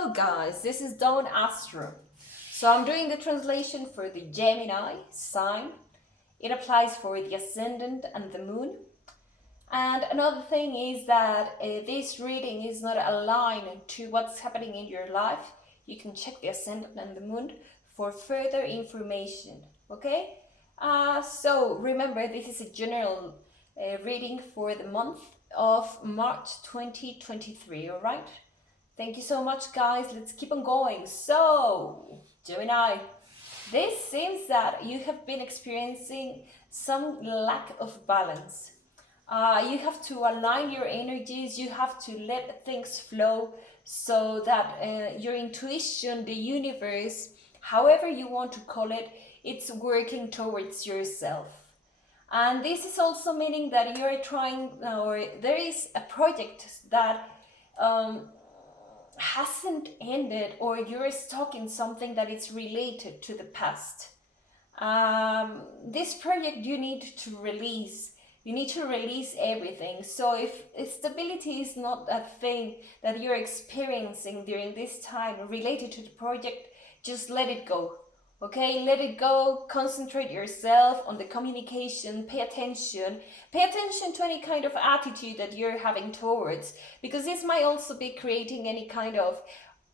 Hello guys, this is Don Astro. So I'm doing the translation for the Gemini sign. It applies for the ascendant and the moon. And another thing is that this reading is not aligned to what's happening in your life. You can check the ascendant and the moon for further information, okay? So remember, this is a general reading for the month of March 2023, all right? Thank you so much, guys. Let's keep on going. So, Gemini, this seems that you have been experiencing some lack of balance. You have to align your energies, you have to let things flow so that your intuition, the universe, however you want to call it, it's working towards yourself. And this is also meaning that you're trying, or there is a project that hasn't ended, or you're stuck in something that is related to the past. This project you need to release. You need to release everything. So if stability is not a thing that you're experiencing during this time related to the project, just let it go. Okay, let it go. Concentrate yourself on the communication. Pay attention to any kind of attitude that you're having towards, because this might also be creating any kind of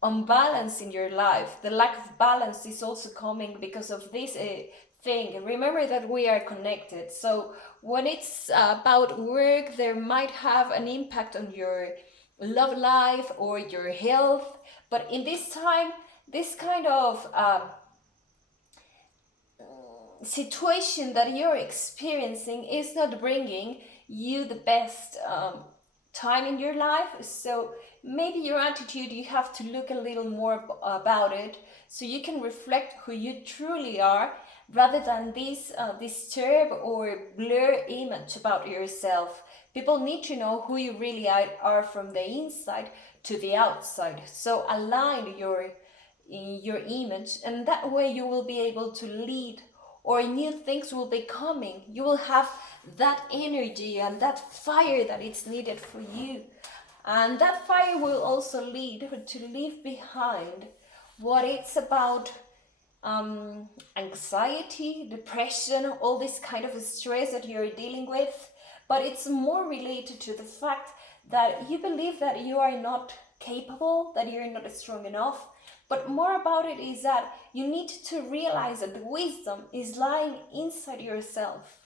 unbalance in your life. The lack of balance is also coming because of this thing. Remember that we are connected. So when it's about work, there might have an impact on your love life or your health. But in this time, this kind of situation that you're experiencing is not bringing you the best time in your life. So maybe your attitude, you have to look a little more about it so you can reflect who you truly are, rather than this disturb or blur image about yourself. People need to know who you really are from the inside to the outside. So align your image, and that way you will be able to lead, or new things will be coming. You will have that energy and that fire that is needed for you. And that fire will also lead to leave behind what it's about anxiety, depression, all this kind of stress that you're dealing with. But it's more related to the fact that you believe that you are not capable, that you're not strong enough. But more about it is that you need to realize that the wisdom is lying inside yourself,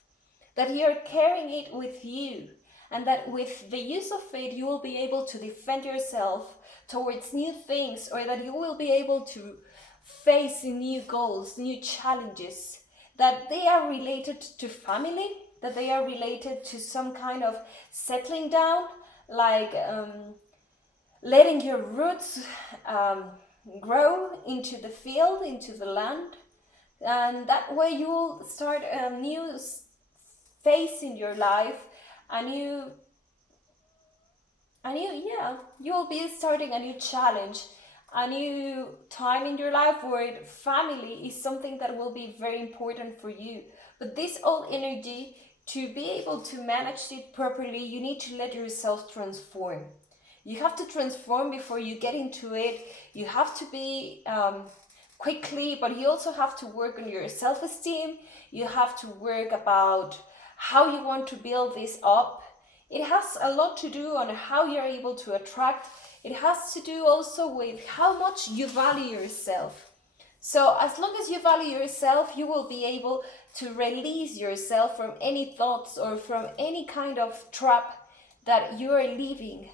that you're carrying it with you, and that with the use of it you will be able to defend yourself towards new things, or that you will be able to face new goals, new challenges, that they are related to family, that they are related to some kind of settling down, like letting your roots grow into the field, into the land, and that way you will start a new phase in your life, you will be starting a new challenge, a new time in your life where family is something that will be very important for you. But this old energy, to be able to manage it properly, you need to let yourself transform. You have to transform before you get into it. You have to be quickly, but you also have to work on your self-esteem. You have to work about how you want to build this up. It has a lot to do on how you're able to attract. It has to do also with how much you value yourself. So as long as you value yourself, you will be able to release yourself from any thoughts or from any kind of trap that you are living.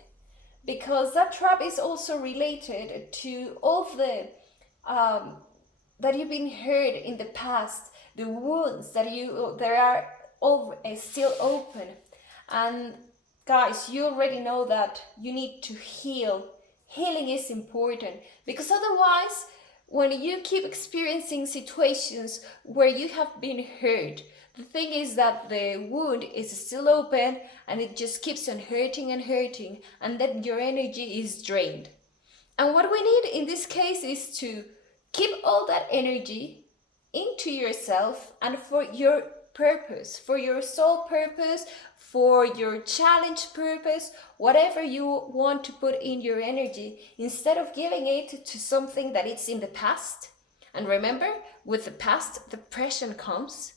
Because that trap is also related to all the that you've been hurt in the past, the wounds that are all still open. And guys, you already know that you need to heal. Healing is important, because otherwise, when you keep experiencing situations where you have been hurt, the thing is that the wound is still open and it just keeps on hurting, and then your energy is drained. And what we need in this case is to keep all that energy into yourself, and for your purpose, for your soul purpose, for your challenge purpose, whatever you want to put in your energy, instead of giving it to something that is in the past. And remember, with the past, depression comes,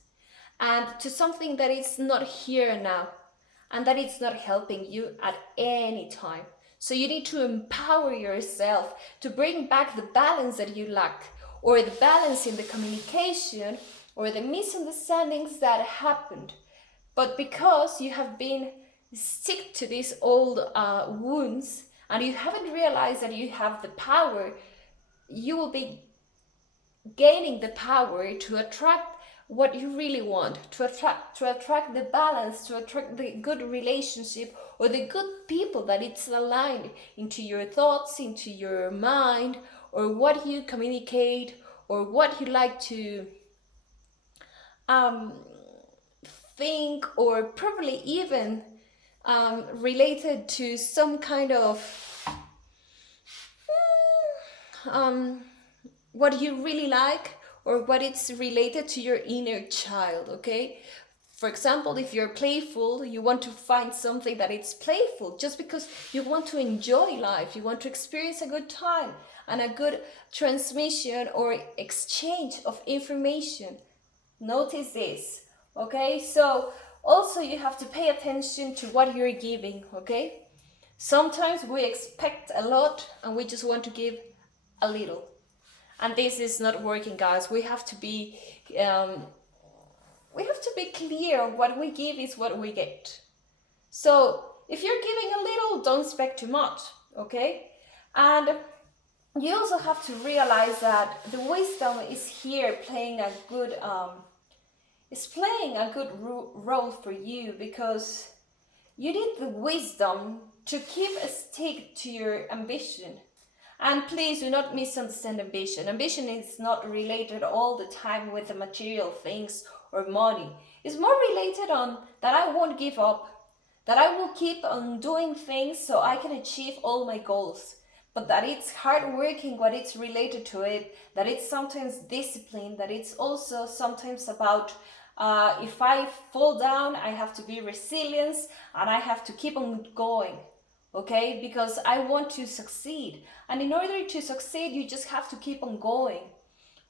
and to something that is not here now, and that it's not helping you at any time. So you need to empower yourself to bring back the balance that you lack, or the balance in the communication, or the misunderstandings that happened. But because you have been stick to these old wounds, and you haven't realized that you have the power, you will be gaining the power to attract what you really want, to attract the balance, to attract the good relationship, or the good people that it's aligned into your thoughts, into your mind, or what you communicate, or what you like to think, or probably even related to some kind of what you really like, or what it's related to your inner child, okay? For example, if you're playful, you want to find something that it's playful just because you want to enjoy life, you want to experience a good time and a good transmission or exchange of information. Notice this, okay? So also you have to pay attention to what you're giving, okay? Sometimes we expect a lot and we just want to give a little. And this is not working, guys. We have to be clear. What we give is what we get. So if you're giving a little, don't expect too much, okay? And you also have to realize that the wisdom is here playing a good role for you, because you need the wisdom to keep a stick to your ambition. And please do not misunderstand ambition. Ambition is not related all the time with the material things or money. It's more related on that I won't give up, that I will keep on doing things so I can achieve all my goals. But that it's hard working, what it's related to it, that it's sometimes discipline, that it's also sometimes about if I fall down, I have to be resilient and I have to keep on going. Okay, because I want to succeed, and in order to succeed you just have to keep on going.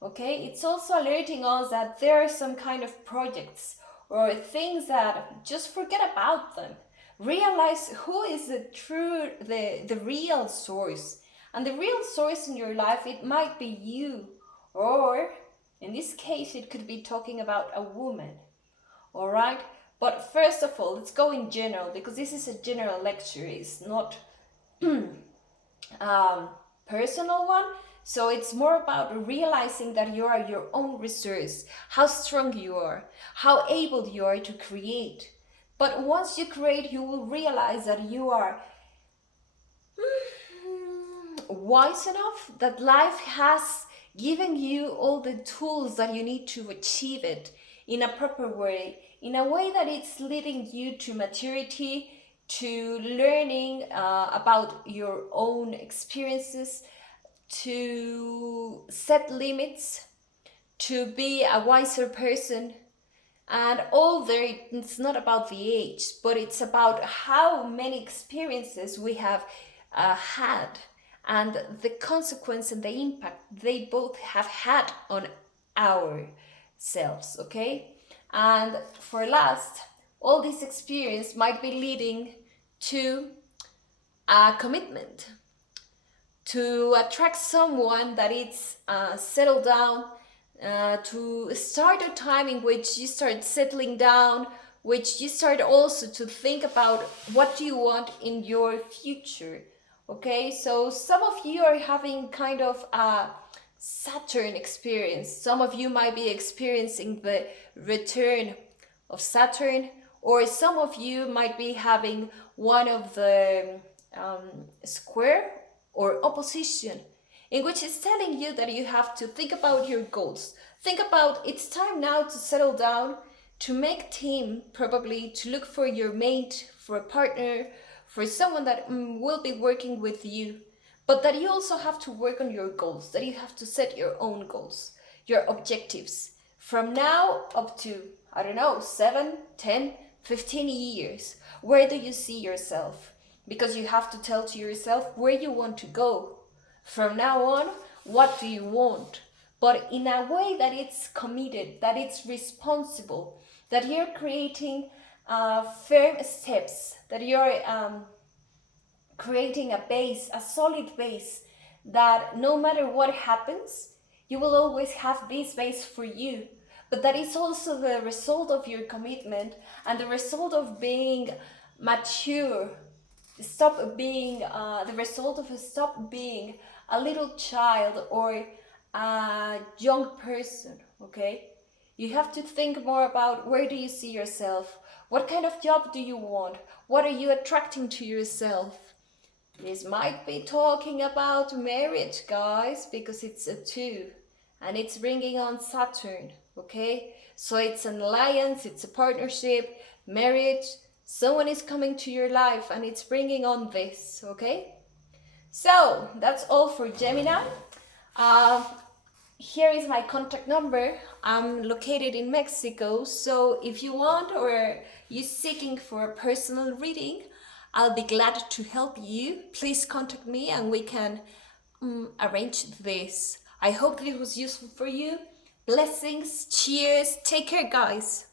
Okay, it's also alerting us that there are some kind of projects or things that just forget about them. Realize who is the real source, and the real source in your life, it might be you, or in this case it could be talking about a woman. All right. But first of all, let's go in general, because this is a general lecture. It's not personal one. So it's more about realizing that you are your own resource, how strong you are, how able you are to create. But once you create, you will realize that you are wise enough, that life has given you all the tools that you need to achieve it in a proper way, in a way that it's leading you to maturity, to learning about your own experiences, to set limits, to be a wiser person. And all there, it's not about the age, but it's about how many experiences we have had, and the consequence and the impact they both have had on ourselves, okay? And for last, all this experience might be leading to a commitment, to attract someone that is settled down, to start a time in which you start settling down, which you start also to think about what do you want in your future. Okay, so some of you are having kind of a Saturn experience. Some of you might be experiencing the return of Saturn, or some of you might be having one of the square or opposition, in which it's telling you that you have to think about your goals. Think about, it's time now to settle down, to make team, probably to look for your mate, for a partner, for someone that will be working with you. But that you also have to work on your goals, that you have to set your own goals, your objectives, from now up to I don't know, 7, 10, 15 years? Where do you see yourself? Because you have to tell to yourself where you want to go. From now on, what do you want? But in a way that it's committed, that it's responsible, that you're creating firm steps, that you're creating a base, a solid base, that no matter what happens, you will always have this base for you. But that is also the result of your commitment and the result of being mature. Stop being the result of stop being a little child or a young person. Okay, you have to think more about where do you see yourself, what kind of job do you want, what are you attracting to yourself. This might be talking about marriage, guys, because it's a 2 and it's bringing on Saturn, okay? So it's an alliance, it's a partnership, marriage, someone is coming to your life and it's bringing on this, okay? So that's all for Gemini. Here is my contact number. I'm located in Mexico, so if you want or you're seeking for a personal reading, I'll be glad to help you. Please contact me and we can arrange this. I hope this was useful for you. Blessings, cheers, take care, guys.